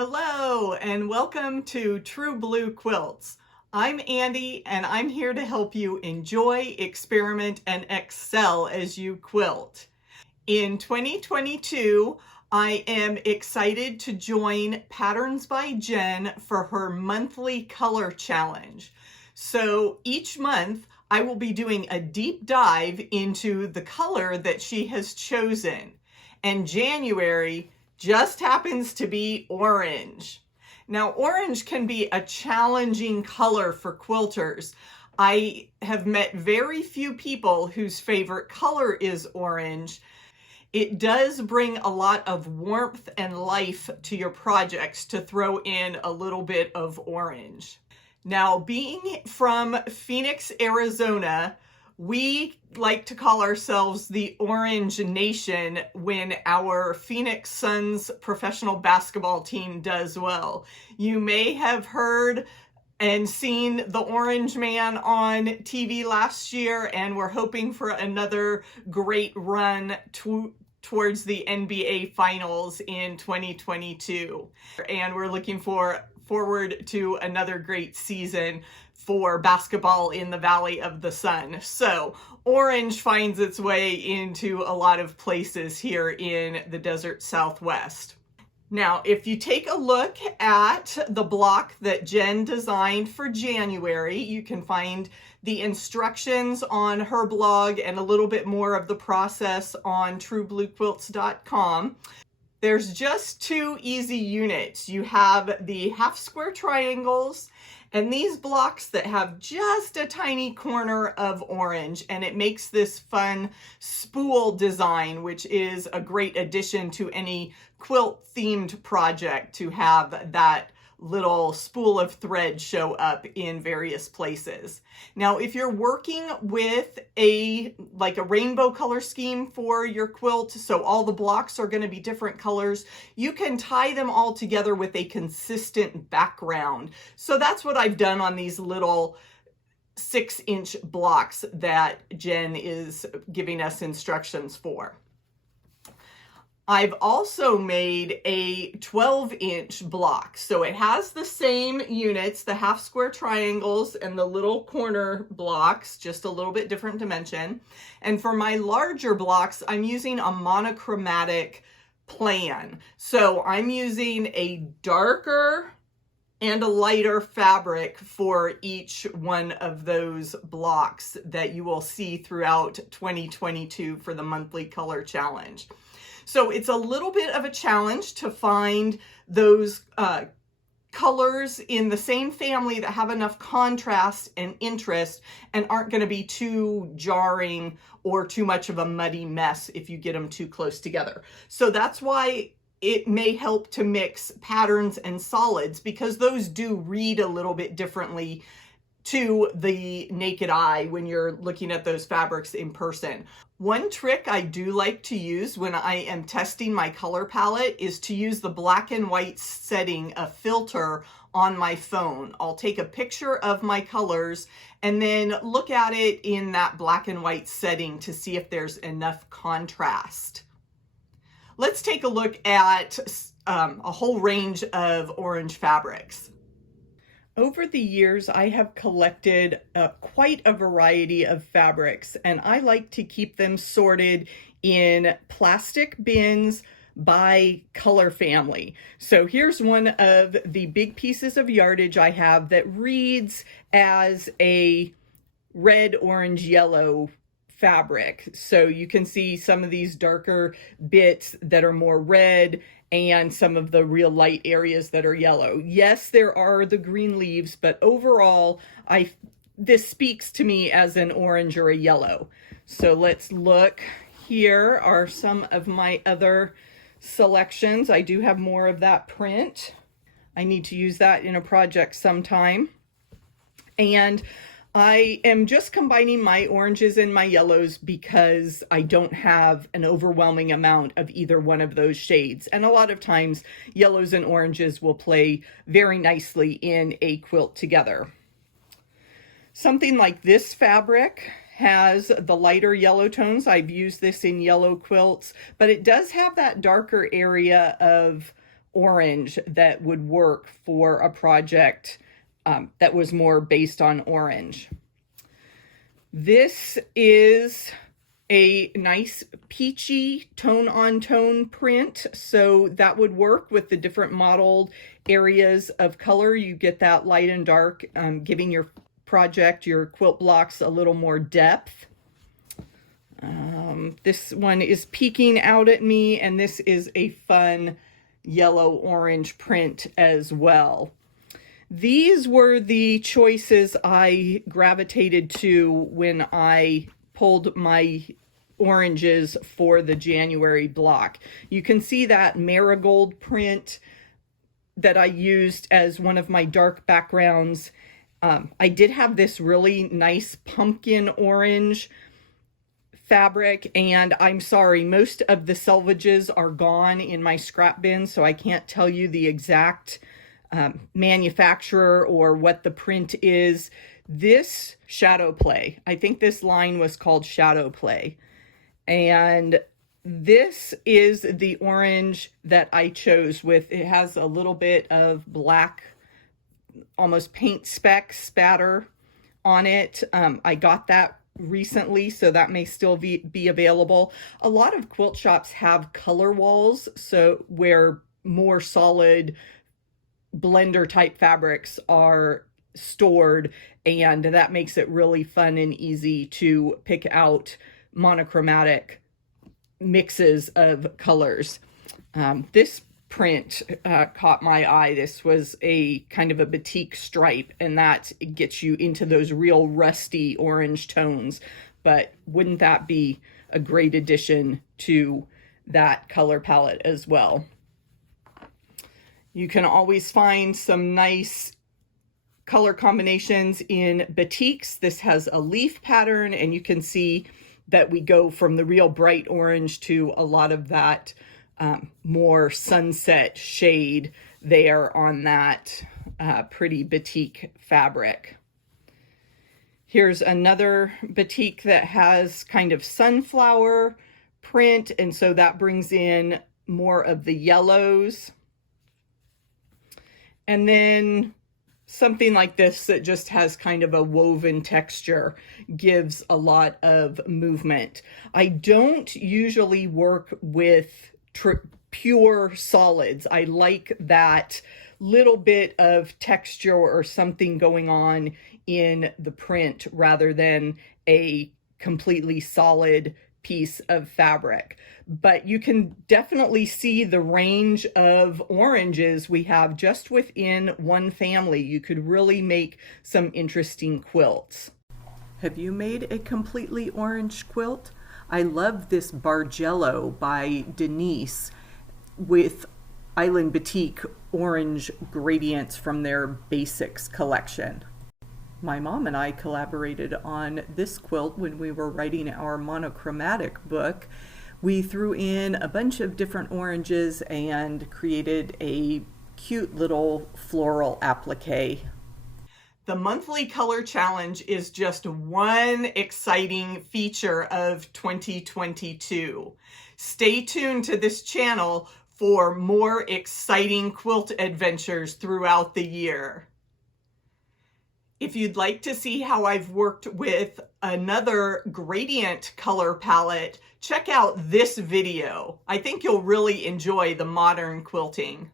Hello and welcome to True Blue Quilts. I'm Andy and I'm here to help you enjoy, experiment, and excel as you quilt. In 2022, I am excited to join Patterns by Jen for her monthly color challenge. So each month, I will be doing a deep dive into the color that she has chosen. And January just happens to be orange. Now, orange can be a challenging color for quilters. I have met very few people whose favorite color is orange. It does bring a lot of warmth and life to your projects to throw in a little bit of orange. Now, being from Phoenix, Arizona, we like to call ourselves the Orange Nation when our Phoenix Suns professional basketball team does well. You may have heard and seen the Orange Man on TV last year, and we're hoping for another great run towards the NBA Finals in 2022. And we're looking forward to another great season for basketball in the Valley of the Sun. So orange finds its way into a lot of places here in the desert Southwest. Now, if you take a look at the block that Jen designed for January, you can find the instructions on her blog and a little bit more of the process on truebluequilts.com. There's just two easy units. You have the half square triangles and these blocks that have just a tiny corner of orange, and it makes this fun spool design, which is a great addition to any quilt themed project to have that little spool of thread show up in various places. Now, if you're working with a rainbow color scheme for your quilt, so all the blocks are going to be different colors, you can tie them all together with a consistent background. So that's what I've done on these little 6-inch blocks that Jen is giving us instructions for. I've also made a 12-inch block. So it has the same units, the half square triangles and the little corner blocks, just a little bit different dimension. And for my larger blocks, I'm using a monochromatic plan. So I'm using a darker and a lighter fabric for each one of those blocks that you will see throughout 2022 for the monthly color challenge. So it's a little bit of a challenge to find those colors in the same family that have enough contrast and interest and aren't going to be too jarring or too much of a muddy mess if you get them too close together. So that's why it may help to mix patterns and solids, because those do read a little bit differently to the naked eye when you're looking at those fabrics in person. One trick I do like to use when I am testing my color palette is to use the black and white setting, a filter on my phone. I'll take a picture of my colors and then look at it in that black and white setting to see if there's enough contrast. Let's take a look at a whole range of orange fabrics. Over the years, I have collected quite a variety of fabrics, and I like to keep them sorted in plastic bins by color family. So here's one of the big pieces of yardage I have that reads as a red, orange, yellow fabric. So you can see some of these darker bits that are more red and some of the real light areas that are yellow. Yes, there are the green leaves, but overall, this speaks to me as an orange or a yellow. So let's look. Here are some of my other selections. I do have more of that print. I need to use that in a project sometime. And I am just combining my oranges and my yellows because I don't have an overwhelming amount of either one of those shades. And a lot of times yellows and oranges will play very nicely in a quilt together. Something like this fabric has the lighter yellow tones. I've used this in yellow quilts, but it does have that darker area of orange that would work for a project that was more based on orange. This is a nice peachy tone-on-tone print, so that would work with the different modeled areas of color. You get that light and dark, giving your project, your quilt blocks, a little more depth. This one is peeking out at me, and this is a fun yellow-orange print as well. These were the choices I gravitated to when I pulled my oranges for the January block. You can see that marigold print that I used as one of my dark backgrounds. I did have this really nice pumpkin orange fabric, and I'm sorry, most of the selvages are gone in my scrap bin, so I can't tell you the exact manufacturer or what the print is. This Shadow Play, I think this line was called Shadow Play, and this is the orange that I chose with. It has a little bit of black, almost paint speck spatter on it. I got that recently, so that may still be available. A lot of quilt shops have color walls, so where more solid blender type fabrics are stored, and that makes it really fun and easy to pick out monochromatic mixes of colors. This print caught my eye. This was a kind of a batik stripe, and that gets you into those real rusty orange tones. But wouldn't that be a great addition to that color palette as well? You can always find some nice color combinations in batiks. This has a leaf pattern, and you can see that we go from the real bright orange to a lot of that more sunset shade there on that pretty batik fabric. Here's another batik that has kind of sunflower print, and so that brings in more of the yellows. And then something like this that just has kind of a woven texture gives a lot of movement. I don't usually work with pure solids. I like that little bit of texture or something going on in the print rather than a completely solid piece of fabric. But you can definitely see the range of oranges we have just within one family. You could really make some interesting quilts. Have you made a completely orange quilt? I love this Bargello by Denise with Island Batik orange gradients from their Basics collection. My mom and I collaborated on this quilt when we were writing our monochromatic book. We threw in a bunch of different oranges and created a cute little floral applique. The monthly color challenge is just one exciting feature of 2022. Stay tuned to this channel for more exciting quilt adventures throughout the year. If you'd like to see how I've worked with another gradient color palette, check out this video. I think you'll really enjoy the modern quilting.